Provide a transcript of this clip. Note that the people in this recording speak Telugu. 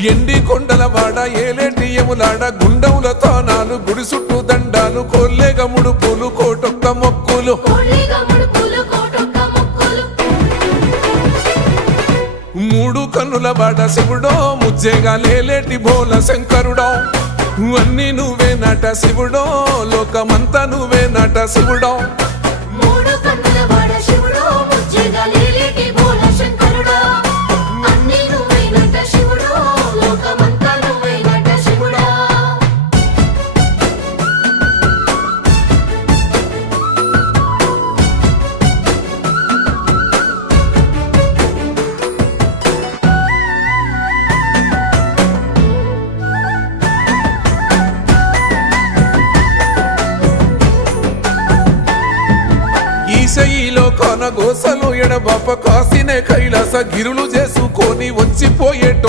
ఎండి కొండల వాడ ఏలేటి యములాడ గుండముల తానాలు గుడి చుట్టూ దండాలు కొల్లేగ ముడుపులు కోటొక్క మొక్కులు మూడు కన్నుల వాడ శివుడో ముజ్జేగా లేలేటి బోల శంకరుడో అన్ని నువ్వే నట శివుడో లోకమంతా నువ్వే నట శివుడో ఈశయిలో కొన గోసలు ఎడబాప కాసినే కైలాస గిరులు చేసుకొని వచ్చిపోయేటో